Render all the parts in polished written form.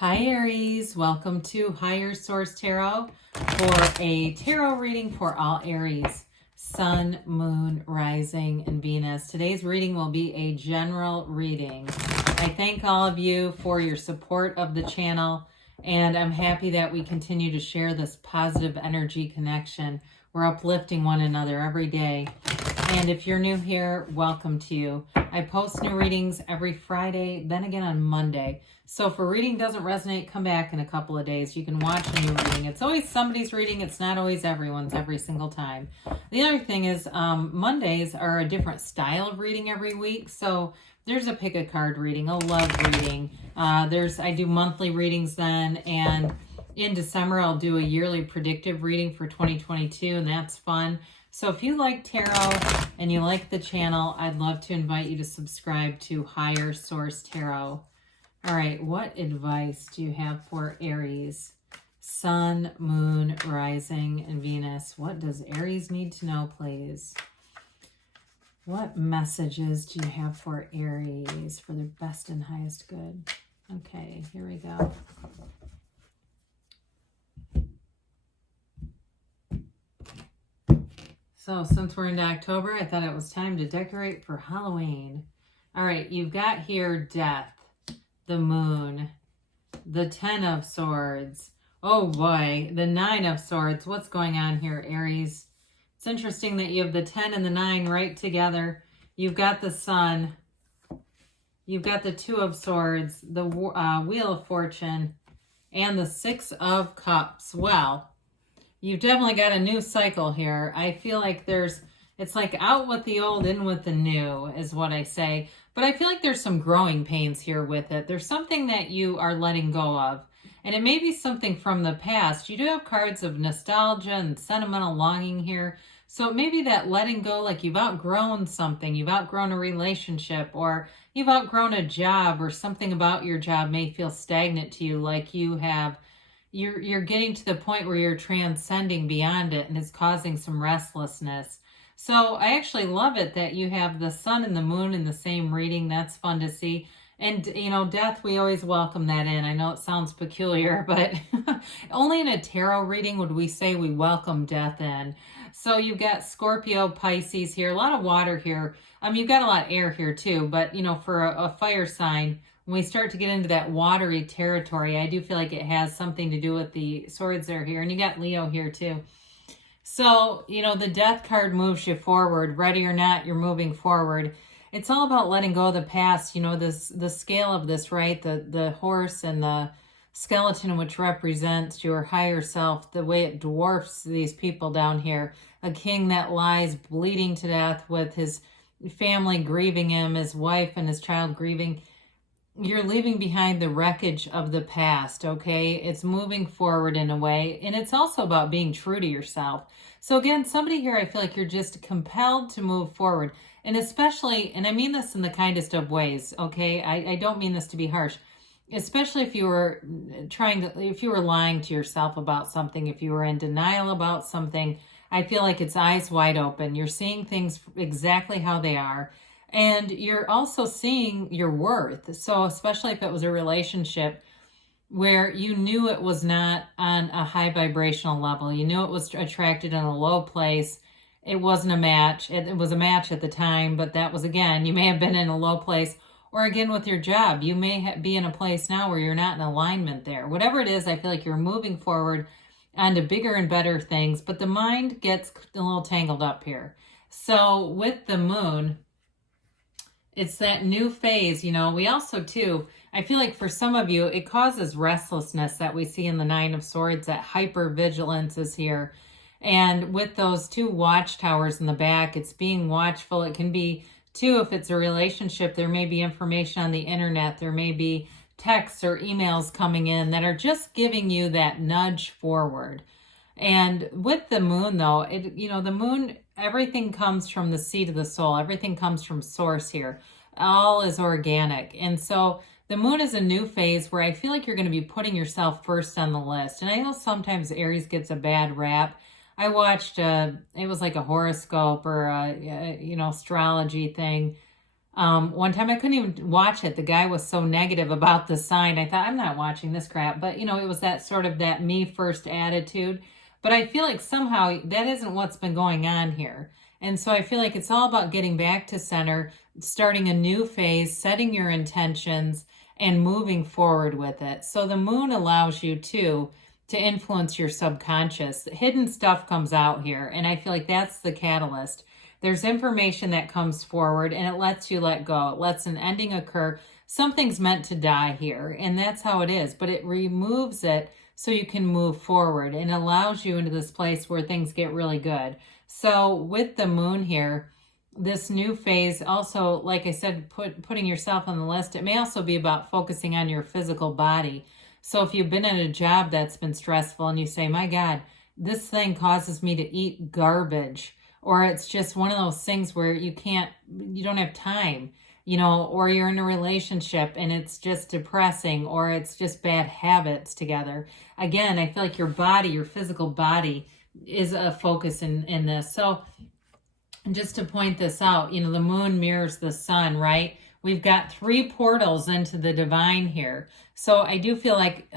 Hi Aries, welcome to Higher Source Tarot for a tarot reading for all Aries, Sun, Moon, Rising, and Venus. Today's reading will be a general reading. I thank all of you for your support of the channel, and I'm happy that we continue to share this positive energy connection. We're uplifting one another every day. And if you're new here, welcome to you. I post new readings every Friday, then again on Monday. So if a reading doesn't resonate, come back in a couple of days. You can watch a new reading. It's always somebody's reading. It's not always everyone's every single time. The other thing is Mondays are a different style of reading every week. So there's a pick a card reading, a love reading. I do monthly readings then, and in December I'll do a yearly predictive reading for 2022, and that's fun. So if you like tarot and you like the channel, I'd love to invite you to subscribe to Higher Source Tarot. All right, what advice do you have for Aries? Sun, Moon, Rising, and Venus. What does Aries need to know, please? What messages do you have for Aries for their best and highest good? Okay, here we go. So since we're into October, I thought it was time to decorate for Halloween. All right, you've got here Death, the Moon, the Ten of Swords. Oh boy, the Nine of Swords. What's going on here, Aries? It's interesting that you have the 10 and the 9 right together. You've got the Sun. You've got the Two of Swords, the Wheel of Fortune, and the Six of Cups. Well, you've definitely got a new cycle here. I feel like it's like out with the old, in with the new is what I say. But I feel like there's some growing pains here with it. There's something that you are letting go of. And it may be something from the past. You do have cards of nostalgia and sentimental longing here. So it may be that letting go, like you've outgrown something. You've outgrown a relationship, or you've outgrown a job, or something about your job may feel stagnant to you, like you're getting to the point where you're transcending beyond it, and it's causing some restlessness. So I actually love it that you have the Sun and the Moon in the same reading. That's fun to see. And, you know, death, we always welcome that in. I know it sounds peculiar, but only in a tarot reading would we say we welcome death in. So you've got Scorpio, Pisces here, a lot of water here. You've got a lot of air here too, but, you know, for a fire sign, when we start to get into that watery territory, I do feel like it has something to do with the swords that are here. And you got Leo here too. So, you know, the Death card moves you forward. Ready or not, you're moving forward. It's all about letting go of the past. You know, the scale of this, right? The horse and the skeleton, which represents your higher self, the way it dwarfs these people down here. A king that lies bleeding to death with his family grieving him, his wife and his child grieving. You're leaving behind the wreckage of the past, okay? It's moving forward in a way, and it's also about being true to yourself. So again, somebody here, I feel like you're just compelled to move forward, and especially, and I mean this in the kindest of ways, okay? I don't mean this to be harsh, especially if you were if you were lying to yourself about something, if you were in denial about something. I feel like it's eyes wide open. You're seeing things exactly how they are. And you're also seeing your worth. So especially if it was a relationship where you knew it was not on a high vibrational level, you knew it was attracted in a low place, it wasn't a match. It was a match at the time, but that was, again, you may have been in a low place. Or again, with your job, you may be in a place now where you're not in alignment there. Whatever it is, I feel like you're moving forward onto bigger and better things, but the mind gets a little tangled up here. So with the Moon, it's that new phase, you know. We also, too, I feel like for some of you, it causes restlessness that we see in the Nine of Swords. That hypervigilance is here. And with those two watchtowers in the back, it's being watchful. It can be, too, if it's a relationship, there may be information on the internet. There may be texts or emails coming in that are just giving you that nudge forward. And with the Moon, though, the Moon, everything comes from the seat of the soul. Everything comes from source here. All is organic. And so the Moon is a new phase where I feel like you're going to be putting yourself first on the list. And I know sometimes Aries gets a bad rap. I watched, it was like a horoscope or astrology thing One time I couldn't even watch it. The guy was so negative about the sign. I thought, I'm not watching this crap. But, you know, it was that sort of that me first attitude. But I feel like somehow that isn't what's been going on here. And so I feel like it's all about getting back to center, starting a new phase, setting your intentions, and moving forward with it. So the moon allows you to influence your subconscious. Hidden stuff comes out here. And I feel like that's the catalyst. There's information that comes forward and it lets you let go. It lets an ending occur. Something's meant to die here, and that's how it is. But it removes it so you can move forward and allows you into this place where things get really good. So with the moon here, this new phase also, like I said, putting yourself on the list. It may also be about focusing on your physical body. So if you've been in a job that's been stressful and you say, my God, this thing causes me to eat garbage, or it's just one of those things where you don't have time, you know, or you're in a relationship and it's just depressing, or it's just bad habits together. Again, I feel like your body, your physical body is a focus in this. So just to point this out, you know, the moon mirrors the sun, right? We've got 3 portals into the divine here. So I do feel like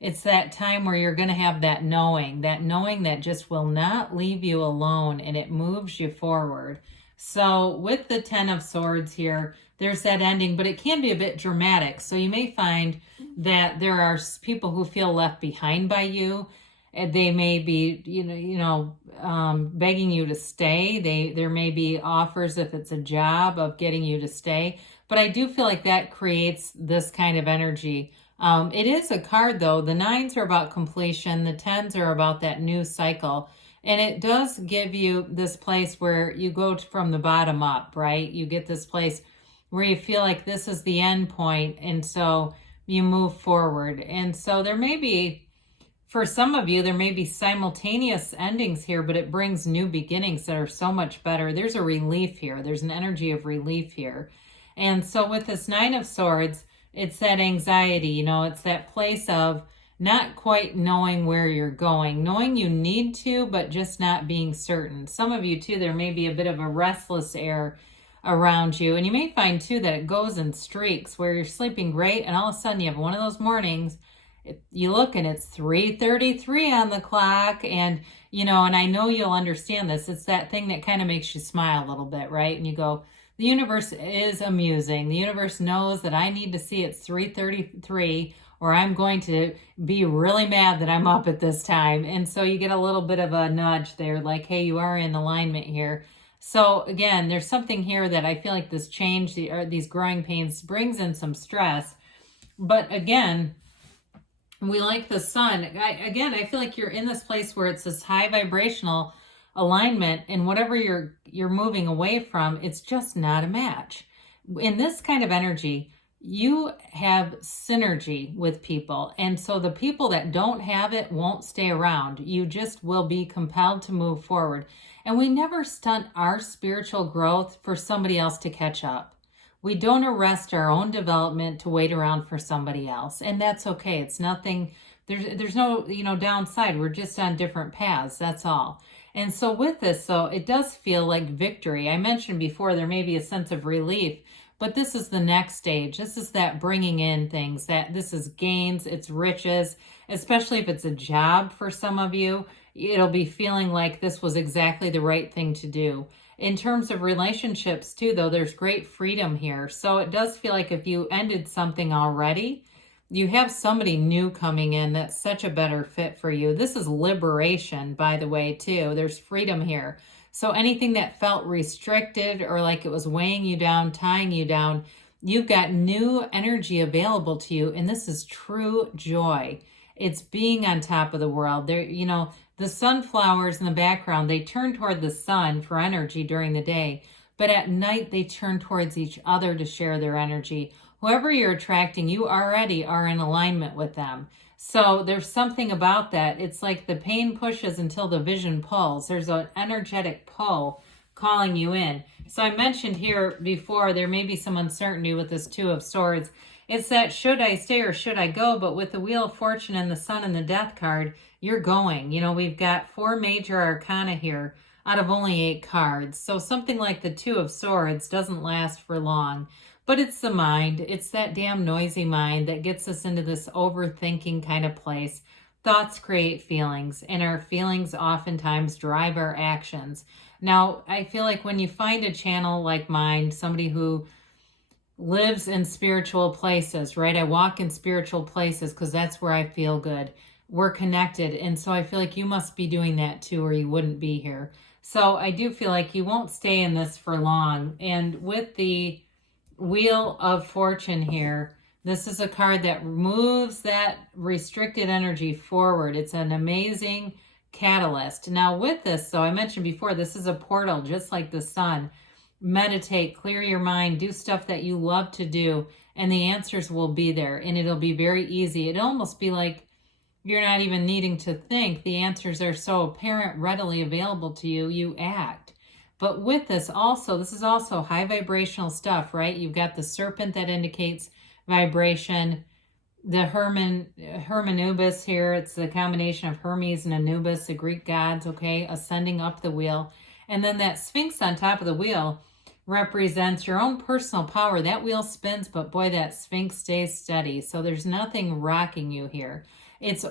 it's that time where you're going to have that knowing that just will not leave you alone, and it moves you forward. So with the 10 of Swords here, there's that ending, but it can be a bit dramatic. So you may find that there are people who feel left behind by you. They may be, begging you to stay. There may be offers, if it's a job, of getting you to stay. But I do feel like that creates this kind of energy. It is a card, though. The 9s are about completion. The 10s are about that new cycle. And it does give you this place where you go from the bottom up, right? You get this place where you feel like this is the end point. And so you move forward. And so there may be, for some of you, there may be simultaneous endings here, but it brings new beginnings that are so much better. There's a relief here. There's an energy of relief here. And so with this 9 of Swords, it's that anxiety, you know, it's that place of not quite knowing where you're going, knowing you need to, but just not being certain. Some of you too, there may be a bit of a restless air around you. And you may find too that it goes in streaks where you're sleeping great and all of a sudden you have one of those mornings, you look and it's 3:33 on the clock, and and I know you'll understand this. It's that thing that kind of makes you smile a little bit, right? And you go, the universe is amusing. The universe knows that I need to see it's 3:33 or I'm going to be really mad that I'm up at this time. And so you get a little bit of a nudge there, like, hey, you are in alignment here. So again, there's something here that I feel like this change, or these growing pains, brings in some stress. But again, we like the sun. I feel like you're in this place where it's this high vibrational alignment, and whatever you're moving away from, it's just not a match. In this kind of energy, you have synergy with people. And so the people that don't have it won't stay around. You just will be compelled to move forward. And we never stunt our spiritual growth for somebody else to catch up. We don't arrest our own development to wait around for somebody else. And that's okay. It's nothing, there's no, downside. We're just on different paths. That's all. And so with this, though, it does feel like victory. I mentioned before, there may be a sense of relief, but this is the next stage. This is that bringing in things, that this is gains, it's riches, especially if it's a job for some of you. It'll be feeling like this was exactly the right thing to do. In terms of relationships too, though, there's great freedom here. So it does feel like if you ended something already, you have somebody new coming in that's such a better fit for you. This is liberation, by the way, too. There's freedom here. So anything that felt restricted or like it was weighing you down, tying you down, you've got new energy available to you. And this is true joy. It's being on top of the world. There, the sunflowers in the background, they turn toward the sun for energy during the day, but at night they turn towards each other to share their energy. Whoever you're attracting, you already are in alignment with them. So there's something about that. It's like the pain pushes until the vision pulls. There's an energetic pull calling you in. So I mentioned here before, there may be some uncertainty with this 2 of Swords. It's that should I stay or should I go? But with the Wheel of Fortune and the Sun and the Death card, you're going. We've got 4 major arcana here. out of only 8 cards. So something like the Two of Swords doesn't last for long. But it's the mind. It's that damn noisy mind that gets us into this overthinking kind of place. Thoughts create feelings, and our feelings oftentimes drive our actions. Now, I feel like when you find a channel like mine, somebody who lives in spiritual places, right? I walk in spiritual places because that's where I feel good. We're connected. And so I feel like you must be doing that too, or you wouldn't be here. So I do feel like you won't stay in this for long. And with the Wheel of Fortune here, this is a card that moves that restricted energy forward. It's an amazing catalyst. Now with this, so I mentioned before, this is a portal just like the sun. Meditate, clear your mind, do stuff that you love to do, and the answers will be there, and it'll be very easy. It'll almost be like you're not even needing to think. The answers are so apparent, readily available to you, you act. But with this also, this is also high vibrational stuff, right? You've got the serpent that indicates vibration. The Hermanubis here, it's the combination of Hermes and Anubis, the Greek gods, okay, ascending up the wheel. And then that Sphinx on top of the wheel represents your own personal power. That wheel spins, but boy, that Sphinx stays steady. So there's nothing rocking you here.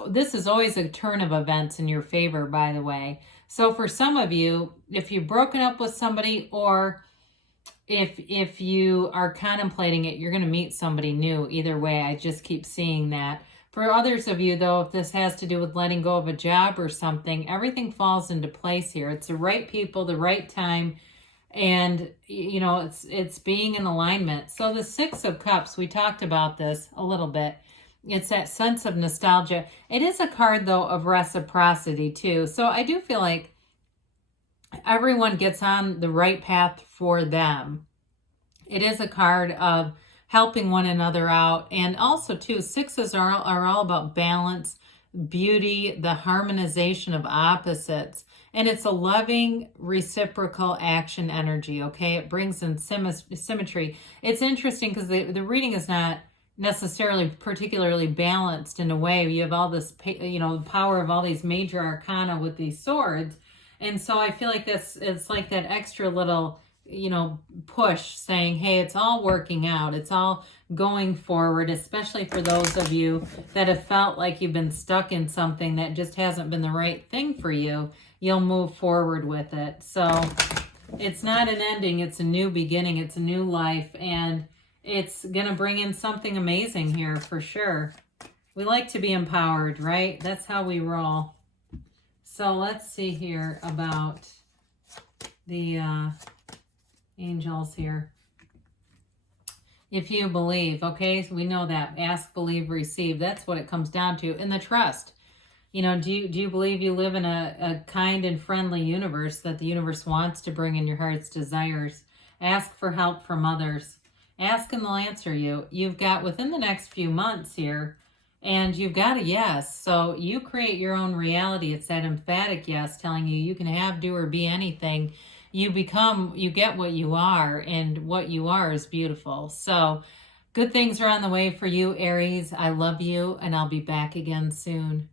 This is always a turn of events in your favor, by the way. So for some of you, if you've broken up with somebody, or if you are contemplating it, you're going to meet somebody new. Either way, I just keep seeing that. For others of you, though, if this has to do with letting go of a job or something, everything falls into place here. It's the right people, the right time, and, you know, it's being in alignment. So the Six of Cups, we talked about this a little bit. It's that sense of nostalgia. It is a card, though, of reciprocity, too. So I do feel like everyone gets on the right path for them. It is a card of helping one another out. And also, too, sixes are all about balance, beauty, the harmonization of opposites. And it's a loving, reciprocal action energy, okay? It brings in symmetry. It's interesting because the reading is not necessarily particularly balanced in a way. You have all this, you know, power of all these major arcana with these swords. And so I feel like it's like that extra little, you know, push saying, hey, it's all working out. It's all going forward, especially for those of you that have felt like you've been stuck in something that just hasn't been the right thing for you. You'll move forward with it. So it's not an ending. It's a new beginning. It's a new life. And it's going to bring in something amazing here for sure. We like to be empowered, right? That's how we roll. So let's see here about the angels here. If you believe, okay, so we know that. Ask, believe, receive. That's what it comes down to. And the trust. You know, do you believe you live in a kind and friendly universe that the universe wants to bring in your heart's desires? Ask for help from others. Ask and they'll answer you. You've got within the next few months here, and you've got a yes. So you create your own reality. It's that emphatic yes telling you can have, do, or be anything. You get what you are, and what you are is beautiful. So good things are on the way for you, Aries. I love you, and I'll be back again soon.